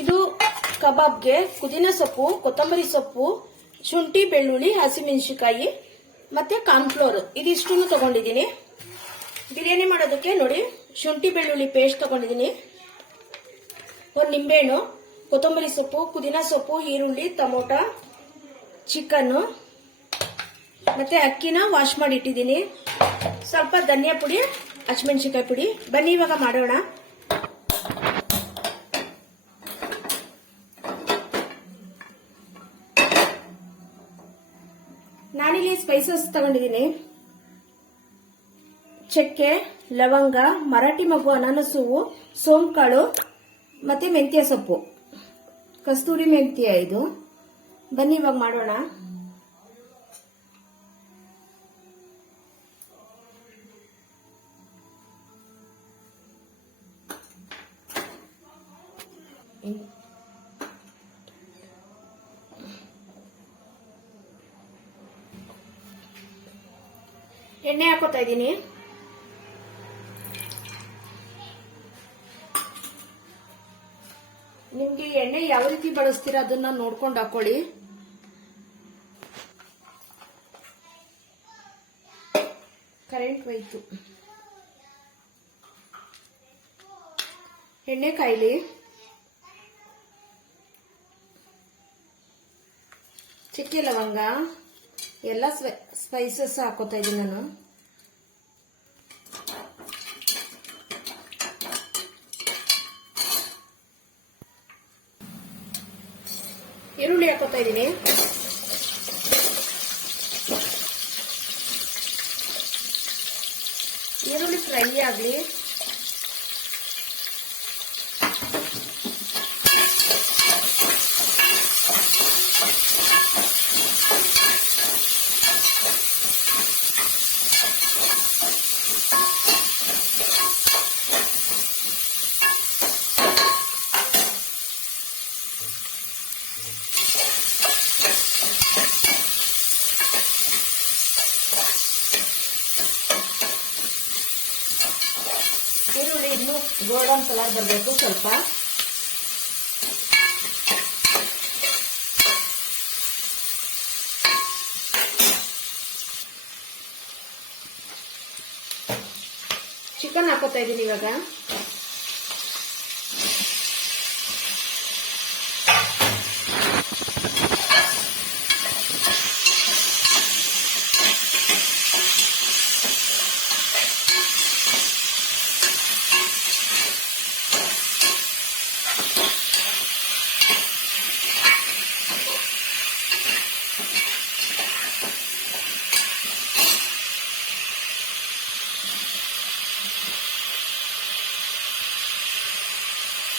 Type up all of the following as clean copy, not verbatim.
ಇದು ಕಬಾಬ್ಗೆ ಪುದೀನ ಸೊಪ್ಪು, ಕೊತ್ತಂಬರಿ ಸೊಪ್ಪು, ಶುಂಠಿ, ಬೆಳ್ಳುಳ್ಳಿ, ಹಸಿಮೆಣಸಿನಕಾಯಿ ಮತ್ತೆ ಕಾರ್ನ್ಫ್ಲೋರ್ ಇದಿಷ್ಟನ್ನು ತಗೊಂಡಿದ್ದೀನಿ. ಬಿರಿಯಾನಿ ಮಾಡೋದಕ್ಕೆ ನೋಡಿ, ಶುಂಠಿ ಬೆಳ್ಳುಳ್ಳಿ ಪೇಸ್ಟ್ ತಗೊಂಡಿದ್ದೀನಿ, ಒಂದು ನಿಂಬೆಹಣ್ಣು, ಕೊತ್ತಂಬರಿ ಸೊಪ್ಪು, ಪುದೀನ ಸೊಪ್ಪು, ಈರುಳ್ಳಿ, ಟೊಮೊಟೊ, ಚಿಕನ್ನು ಮತ್ತೆ ಅಕ್ಕಿನ ವಾಶ್ ಮಾಡಿ ಇಟ್ಟಿದ್ದೀನಿ, ಸ್ವಲ್ಪ ಧನಿಯಾ ಪುಡಿ, ಹಸಿಮೆಣಸಿನಕಾಯಿ ಪುಡಿ. ಬನ್ನಿ ಇವಾಗ ಮಾಡೋಣ. ನಾನಿಲ್ಲಿ ಸ್ಪೈಸಸ್ ತಗೊಂಡಿದ್ದೀನಿ. ಚಕ್ಕೆ, ಲವಂಗ, ಮರಾಠಿ ಮಗು, ಅನಾನಸು ಹೂವು, ಸೋಂಕಾಳು ಮತ್ತೆ ಮೆಂತ್ಯ ಸೊಪ್ಪು, ಕಸ್ತೂರಿ ಮೆಂತ್ಯ ಇದು. ಬನ್ನಿ ಇವಾಗ ಮಾಡೋಣ. ಎಣ್ಣೆ ಹಾಕೋತಾ ಇದ್ದೀನಿ. ನಿಮ್ಗೆ ಎಣ್ಣೆ ಯಾವ ರೀತಿ ಬಳಸ್ತೀರಾ ಅದನ್ನ ನೋಡ್ಕೊಂಡು ಹಾಕೊಳ್ಳಿ. ಕರೆಂಟ್ ಹೋಯ್ತು. ಎಣ್ಣೆ ಕಾಯಿಲಿ. ಚಕ್ಕೆ, ಲವಂಗ ಎಲ್ಲ ಸ್ಪೈಸಸ್ ಹಾಕೋತಾ ಇದ್ದೀನಿ ನಾನು. ಈರುಳ್ಳಿ ಹಾಕೋತಾ ಇದ್ದೀನಿ. ಈರುಳ್ಳಿ ಫ್ರೈ ಆಗಲಿ. ಈರುಳ್ಳಿ ಇನ್ನೂ ಗೋಲ್ಡನ್ ಕಲರ್ ಬರಬೇಕು ಸ್ವಲ್ಪ. ಚಿಕನ್ ಹಾಕೋತಾ ಇದ್ದೀನಿ ಇವಾಗ.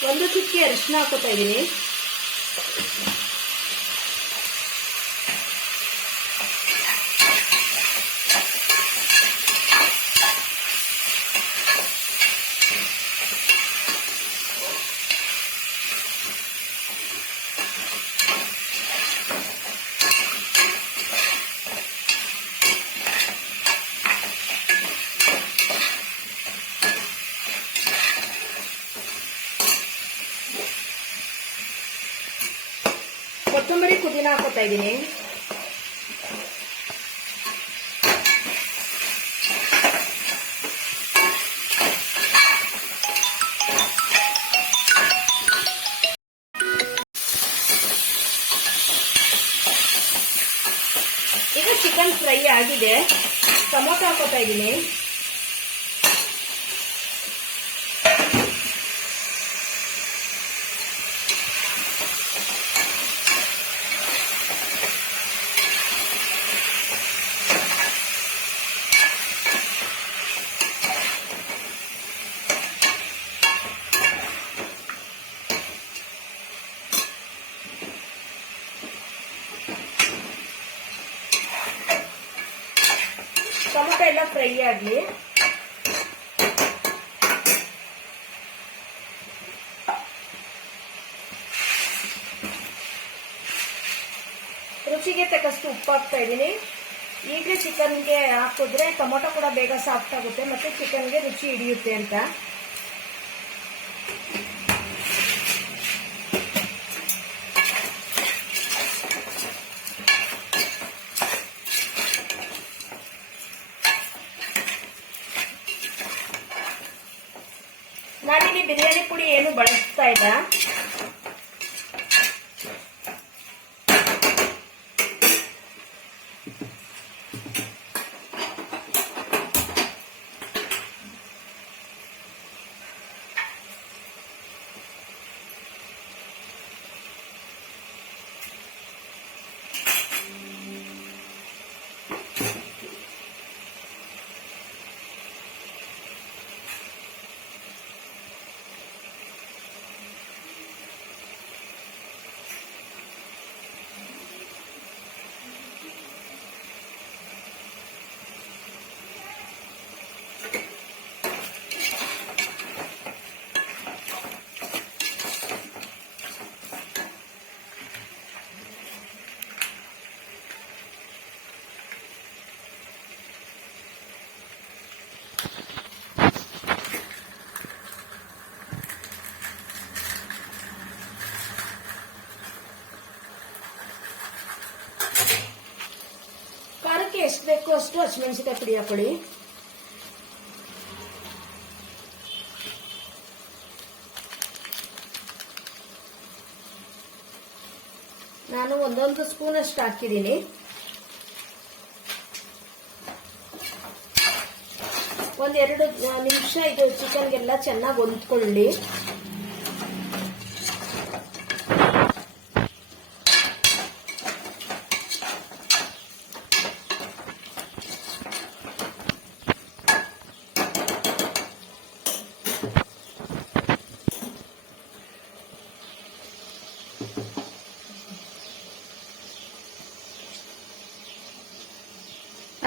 ಒಂದು ಚಿಟಿಕೆ ಅರಿಶಿನ ಹಾಕೋತಾ ಇದ್ದೀನಿ. ಕೊತ್ತಂಬರಿ, ಪುದೀನ ಹಾಕೋತಾ ಇದ್ದೀನಿ. ಈಗ ಚಿಕನ್ ಫ್ರೈ ಆಗಿದೆ. ಟೊಮೊಟೊ ಹಾಕೋತಾ ಇದ್ದೀನಿ. ಟೊಮೊಟೊ ಎಲ್ಲ ಫ್ರೈ ಆಗಲಿ. ರುಚಿಗೆ ತಕ್ಕಷ್ಟು ಉಪ್ಪು ಹಾಕ್ತಾ ಇದ್ದೀನಿ. ಈಗಲೇ ಚಿಕನ್ಗೆ ಹಾಕಿದ್ರೆ ಟೊಮೊಟೊ ಕೂಡ ಬೇಗ ಸಾಫ್ಟ್ ಆಗುತ್ತೆ ಮತ್ತೆ ಚಿಕನ್ಗೆ ರುಚಿ ಹಿಡಿಯುತ್ತೆ ಅಂತ. ಏನು ಬಳಸ್ತಾ ಇಲ್ಲ. ಖಾರಕ್ಕೆ ಎಷ್ಟು ಬೇಕು ಅಷ್ಟು ಹಸಿಮೆಣಸಿಕಾಯಿ ಪುಡಿ ಹಾಕೊಳ್ಳಿ. ನಾನು 1 ಸ್ಪೂನ್ ಅಷ್ಟು ಹಾಕಿದ್ದೀನಿ. ಒಂದೆರಡು ನಿಮಿಷ ಇದು ಚಿಕನ್ಗೆಲ್ಲ ಚೆನ್ನಾಗಿ ಹೊಂದ್ಕೊಳ್ಳಿ.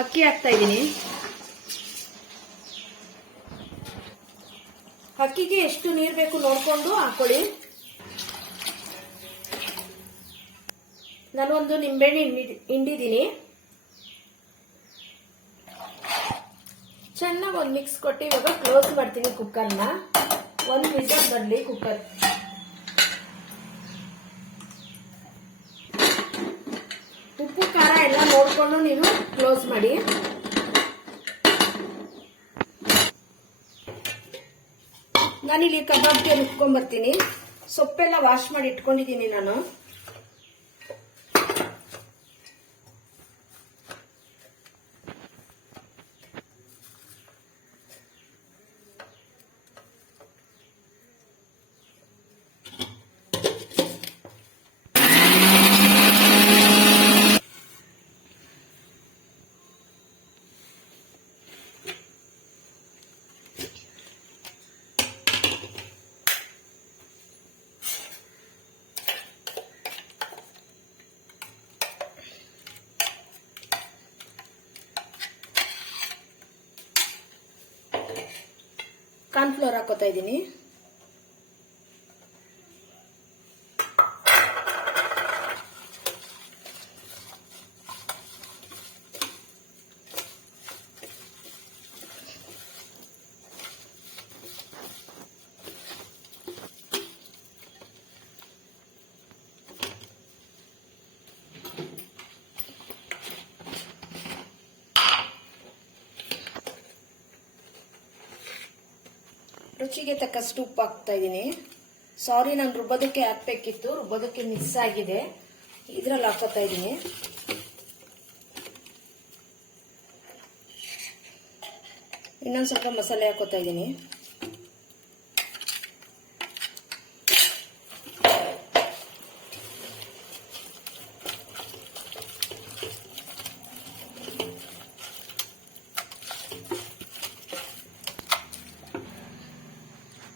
ಅಕ್ಕಿ ಹಾಕ್ತಾ ಇದ್ದೀನಿ. ಅಕ್ಕಿಗೆ ಎಷ್ಟು ನೀರು ಬೇಕು ನೋಡ್ಕೊಂಡು ಹಾಕೊಳ್ಳಿ. ನಾನು ಒಂದು ನಿಂಬೆಹಣ್ಣು ಹಿಂಡಿದ್ದೀನಿ. ಚೆನ್ನಾಗಿ ಒಂದು ಮಿಕ್ಸ್ ಕೊಟ್ಟು ಇವಾಗ ಕ್ಲೋಸ್ ಮಾಡ್ತೀನಿ ಕುಕ್ಕರ್ನ. 1 ವಿಸಿಲ್ ಬರಲಿ ಕುಕ್ಕರ್. ಉಪ್ಪು ಖಾರ ಎಲ್ಲ ನೋಡ್ಕೊಂಡು ನೀವು ಕ್ಲೋಸ್ ಮಾಡಿ. ನಾನಿಲ್ಲಿ ಕಬಾಬ್ಗೆ ರುಬ್ಕೊಂಡ್ ಬರ್ತೀನಿ. ಸೊಪ್ಪೆಲ್ಲ ವಾಶ್ ಮಾಡಿ ಇಟ್ಕೊಂಡಿದ್ದೀನಿ ನಾನು. ಕಾರ್ನ್ಫ್ಲೋರ್ ಹಾಕೋತಾ ಇದ್ದೀನಿ. ರುಚಿಗೆ ತಕ್ಕಷ್ಟು ಉಪ್ಪು ಹಾಕ್ತಾ ಇದ್ದೀನಿ. ಸಾರಿ, ನಾನು ರುಬ್ಬೋದಕ್ಕೆ ಹಾಕ್ಬೇಕಿತ್ತು, ರುಬ್ಬೋದಕ್ಕೆ ಮಿಸ್ ಆಗಿದೆ. ಇದ್ರಲ್ಲಿ ಹಾಕೋತಾ ಇದ್ದೀನಿ. ಇನ್ನೊಂದು ಸ್ವಲ್ಪ ಮಸಾಲೆ ಹಾಕೋತಾ ಇದ್ದೀನಿ.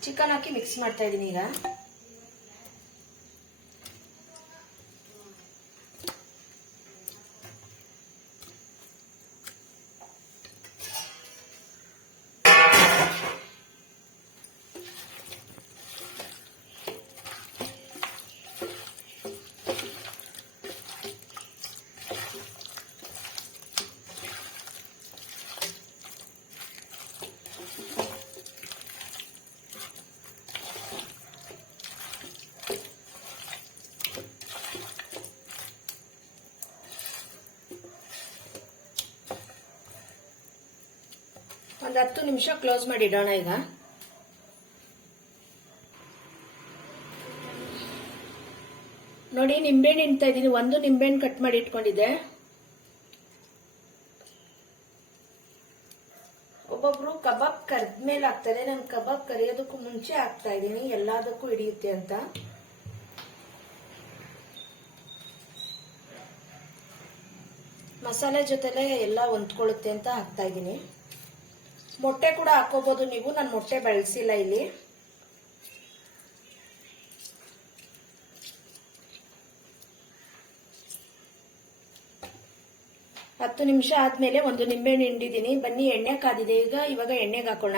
ಚಿಕನ್ ಹಾಕಿ ಮಿಕ್ಸ್ ಮಾಡ್ತಾ ಇದ್ದೀನಿ ಈಗ. ಒಂದು 10 ನಿಮಿಷ ಕ್ಲೋಸ್ ಮಾಡಿ ಇಡೋಣ ಈಗ. ನೋಡಿ ನಿಂಬೆಹಣ್ಣು ಹಿಂಡ್ತಾ ಇದ್ದೀನಿ. ಒಂದು ನಿಂಬೆಹಣ್ಣು ಕಟ್ ಮಾಡಿ ಇಟ್ಕೊಂಡಿದ್ದೆ. ಒಬ್ಬೊಬ್ರು ಕಬಾಬ್ ಕರ್ದ್ಮೇಲೆ ಹಾಕ್ತಾರೆ, ನಾನು ಕಬಾಬ್ ಕರಿಯೋದಕ್ಕೂ ಮುಂಚೆ ಹಾಕ್ತಾ ಇದ್ದೀನಿ, ಎಲ್ಲದಕ್ಕೂ ಹಿಡಿಯುತ್ತೆ ಅಂತ. ಮಸಾಲೆ ಜೊತೆಲೆ ಎಲ್ಲ ಹೊಂದ್ಕೊಳ್ಳುತ್ತೆ ಅಂತ ಹಾಕ್ತಾ ಇದ್ದೀನಿ. ಮೊಟ್ಟೆ ಕೂಡ ಹಾಕೋಬಹುದು ನೀವು, ನಾನು ಮೊಟ್ಟೆ ಬಳಸಿಲ್ಲ ಇಲ್ಲಿ. ಹತ್ತು ನಿಮಿಷ ಆದ್ಮೇಲೆ ಒಂದು ನಿಂಬೆಹಣ್ಣು ಹಿಂಡಿದ್ದೀನಿ. ಬನ್ನಿ, ಎಣ್ಣೆ ಕಾದಿದೆ ಇವಾಗ ಎಣ್ಣೆಗೆ ಹಾಕೋಣ.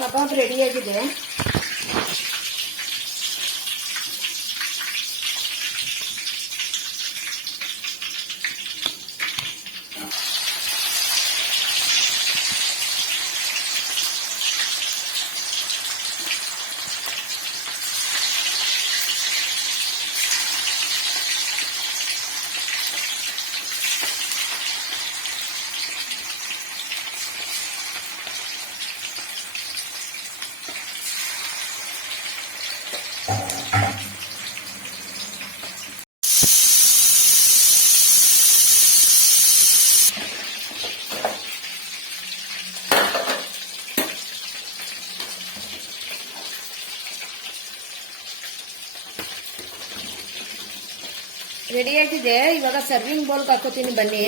ಕಬಾಬ್ ರೆಡಿಯಾಗಿದೆ. ರೆಡಿಯಾಗಿದೆ. ಇವಾಗ ಸರ್ವಿಂಗ್ ಬೌಲ್ಗೆ ಹಾಕೋತೀನಿ, ಬನ್ನಿ.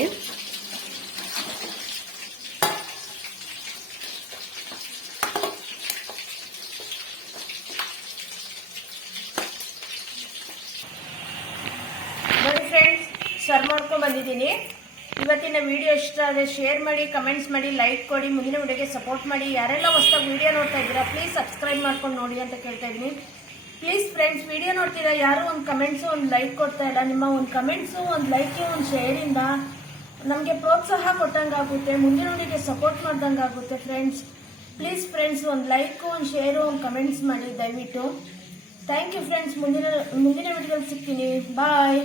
ನೋಡಿ ಫ್ರೆಂಡ್ಸ್, ಸರ್ವ್ ಮಾಡ್ಕೊಂಡು ಬಂದಿದ್ದೀನಿ. ಇವತ್ತಿನ ವಿಡಿಯೋ ಇಷ್ಟ ಆದರೆ ಶೇರ್ ಮಾಡಿ, ಕಮೆಂಟ್ಸ್ ಮಾಡಿ, ಲೈಕ್ ಕೊಡಿ, ಮುಂದಿನ ವಿಡಿಯೋಗೆ ಸಪೋರ್ಟ್ ಮಾಡಿ. ಯಾರೆಲ್ಲ ಹೊಸದಾಗಿ ವಿಡಿಯೋ ನೋಡ್ತಾ ಇದ್ದೀರಾ ಪ್ಲೀಸ್ ಸಬ್ಸ್ಕ್ರೈಬ್ ಮಾಡ್ಕೊಂಡು ನೋಡಿ ಅಂತ ಕೇಳ್ತಾ ಇದ್ದೀನಿ. ಪ್ಲೀಸ್ ಫ್ರೆಂಡ್ಸ್, ವಿಡಿಯೋ ನೋಡ್ತೀರಾ, ಯಾರು ಒಂದು ಕಮೆಂಟ್ಸು ಒಂದು ಲೈಕ್ ಕೊಡ್ತಾ ಇಲ್ಲ. ನಿಮ್ಮ ಒಂದು ಕಮೆಂಟ್ಸು ಒಂದು ಲೈಕ್ ಒಂದು ಶೇರಿಂದ ನಮಗೆ ಪ್ರೋತ್ಸಾಹ ಕೊಟ್ಟಂಗಾಗುತ್ತೆ, ಮುಂದಿನ ವಿಡಿಯೋಗೆ ಸಪೋರ್ಟ್ ಮಾಡ್ದಂಗಾಗುತ್ತೆ. ಫ್ರೆಂಡ್ಸ್ ಪ್ಲೀಸ್ ಫ್ರೆಂಡ್ಸ್, ಒಂದು ಲೈಕು ಒಂದು ಶೇರು ಒಂದು ಕಮೆಂಟ್ಸ್ ಮಾಡಿ ದಯವಿಟ್ಟು. Thank you friends. ಮುಂದಿನ ವಿಡಿಯೋದಲ್ಲಿ ಸಿಗ್ತೀನಿ. ಬಾಯ್.